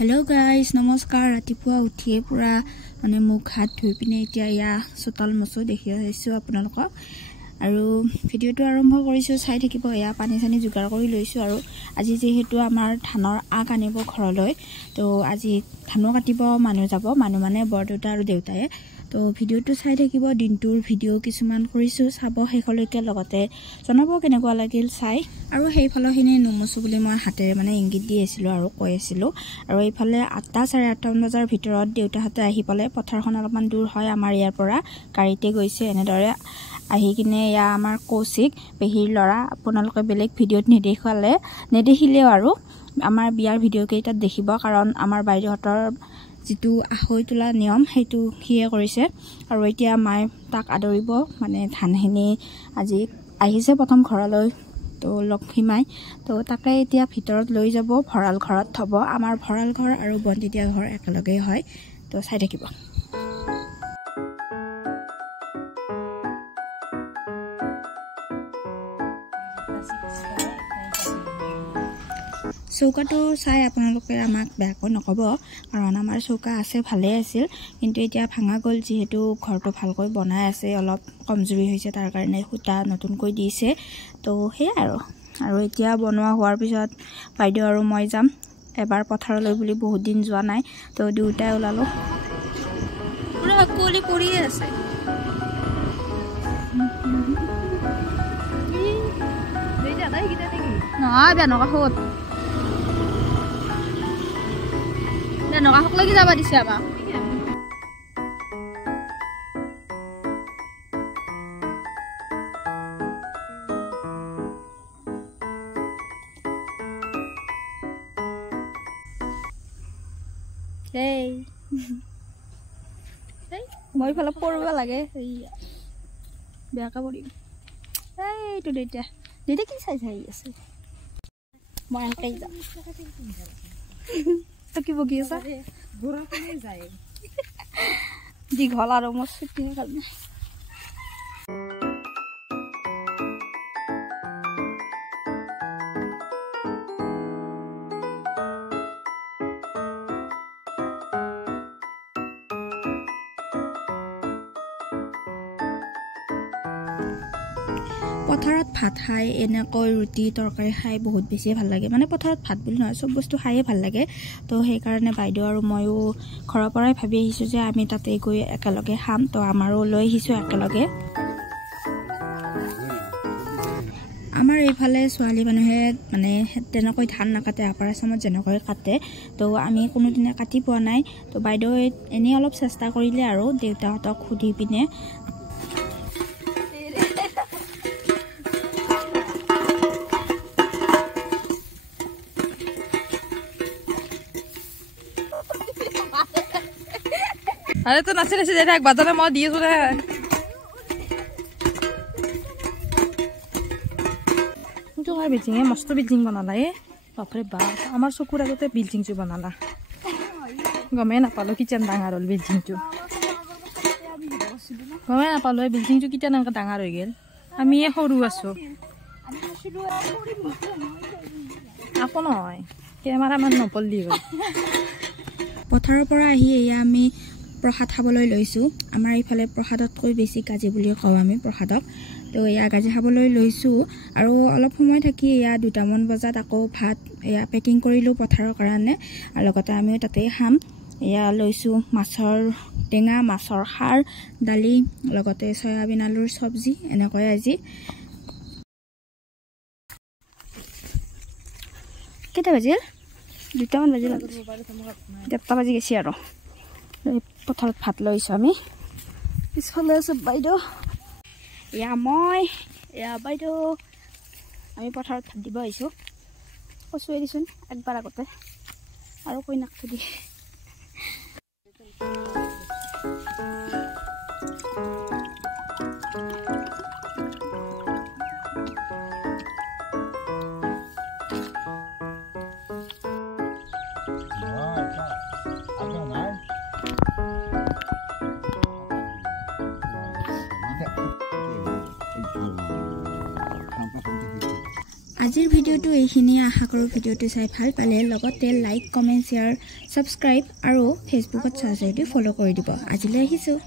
hello guys नमस्कार रातिपुवा उठिए पूरा माने मुख हाथ धुई पिने इতিয়া या सताल मसो देखि आइছো আপোনালোক আৰু ভিডিওটো আৰম্ভ কৰিছো চাই থাকিব या পানী সানি জুগাৰ কৰি লৈছো আৰু আজি যেহেতু আমাৰ ধানৰ আগ আনিব ঘৰলৈ তো আজি ধান কাটিব মানুহ যাব মানুহ মানে বৰদেউতা আৰু দেউতায়ে তো ভিডিওটো চাই থাকিব দিনটোৰ ভিডিও কিছুমান কৰিছো চাব হেকলৈকে লগতে জনাব কেনেকুৱা লাগিল চাই আৰু হেইফালখিনি নমসু বুলি মই হাতেৰে মানে ইংগিত দি আছিল আৰু কৈ আছিল আৰু এইফালে 8টা 8:30 বজাৰ ভিতৰত দেউতাহঁতে আহি পালে পথাৰখন অলপমান দূৰ হয় আমাৰ ইয়াৰ পৰা গাড়ীতে গৈছে এনেদৰে আহি কিনে ইয়া আমাৰ কৌশিক পেহিৰ লৰা আপোনালোকে বেলেগ ভিডিওত নেদেখিলেও আৰু আমাৰ বিয়াৰ ভিডিও কেইটাত দেখিব কাৰণ আমাৰ বাইদেউহঁতৰ जितु आहै तुला नियम हेतु हिए কৰিছে আৰু এতিয়া মাই তাক আদৰিব মানে ধানখিনি আজি আহিছে প্ৰথম ঘৰলৈ তো লক্ষ্মী মাই তো তাকে এতিয়া ভিতৰত লৈ যাব ভৰাল ঘৰত থব আমাৰ ভৰাল ঘৰ আৰু বন্দিতিয়া ঘৰ একেলগে হয় তো চাই থাকিব চৌকাটো চাই আপোনালোকে আমাক বেয়াকৈ নকব কাৰণ আমাৰ চৌকা আছে ভালে আছিল কিন্তু এতিয়া ভাঙা গল যেহেতু ঘৰটো ভালকৈ বনাই আছে অলপ কমজুৰি হৈছে তাৰ কাৰণে খুটা নতুনকৈ দিছে তো হে আৰু এতিয়া বনোৱা হোৱাৰ পিছত বাইদেউ আৰু মই যাম এবাৰ পথাৰলৈ বুলি বহুত দিন যোৱা নাই তো দুটাই ওলালো পুৰা কোলি পৰি আছে দেইটা নাই কিটা নেকি নহয় বেনকা হত নকা হক লাগি যাবা দিছে আমাক এই মই ফলা পড়ব লাগে বেয়াকা পড়ি এইটো দেইটা কি চাই আছে মই আনকাই যাম তো কি বকি আছে ঘোরা কোনে যায় দীঘল আৰু মস্তি কাৰণে পথাৰত ভাত খাই এনেকৈ ৰুটি তৰকাৰী খাই বহুত বেছি ভাল লাগে মানে পথাৰত ভাত বুলি নহয় সব বস্তু খাইয়ে ভাল লাগে তো সেই কাৰণে বাইদেউ আৰু মইও ঘৰৰ পৰাই ভাবি আহিছো যে আমি তাতে গৈ একেলগে খাম তো আমাৰো লৈ আহিছো একেলগে আমাৰ এইফালে ছোৱালী মানুহে মানে তেনেকৈ ধান নাকাটে আপাৰ আসামত যেনেকৈ কাটে তো আমি কোনোদিনে কাটি পোৱা নাই তো বাইদেউ এনে অলপ চেষ্টা কৰিলে আৰু দেউতাহঁতক খুদি পিনে अरे तो नसे नसे जेठा एक बाजार में दिए सुने जो हर बिल्डिंग है मस्त बिल्डिंग बनाला है बाप रे बाप हमार चकुर आगते बिल्डिंग जो बनाला गमे ना पालो किचन डांगार हल बिल्डिंग जो गमे ना पालो बिल्डिंग जो किचन डांगार हो गेल आमी ए सरू आछो आपो नय केमेरा मान नपल्ली गल पथाৰৰ পৰা আহি এয়া আমি প্ৰসাদ খাবলৈ লৈছো আমাৰ ইফালে প্ৰসাদতকৈ বেছি গাজি বুলি কওঁ আমি প্ৰসাদক তো এয়া গাজি খাবলৈ লৈছো আৰু অলপ সময় থাকি এয়া 2টামান বজাত আকৌ ভাত এয়া পেকিং কৰিলো পথাৰৰ কাৰণে আৰু লগতে আমিও তাতে খাম এয়া লৈছো মাছৰ টেঙা মাছৰ খাৰ দালি লগতে সয়াবিন আলুৰ সবজি এনেকৈ আজি কেটা বাজিল 2টামান বাজিল 1টা বাজি গেছি আৰু পথাৰত ভাত লৈছো আমি পিছফালে আছে বাইদেউ এয়া মই এয়া বাইদেউ আমি পথাৰত ভাত দিব আহিছো কচুৱে দিছোন একবাৰ আগতে আৰু কৈ নাকটো দি আজিৰ ভিডিঅ'টো এইখিনিয়ে আশা কৰোঁ ভিডিঅ'টো চাই ভাল পালে লগতে লাইক কমেণ্ট শ্বেয়াৰ ছাবস্ক্ৰাইব আৰু ফেচবুকত চাই ফ'ল' কৰি দিব আজিলৈ আহিছোঁ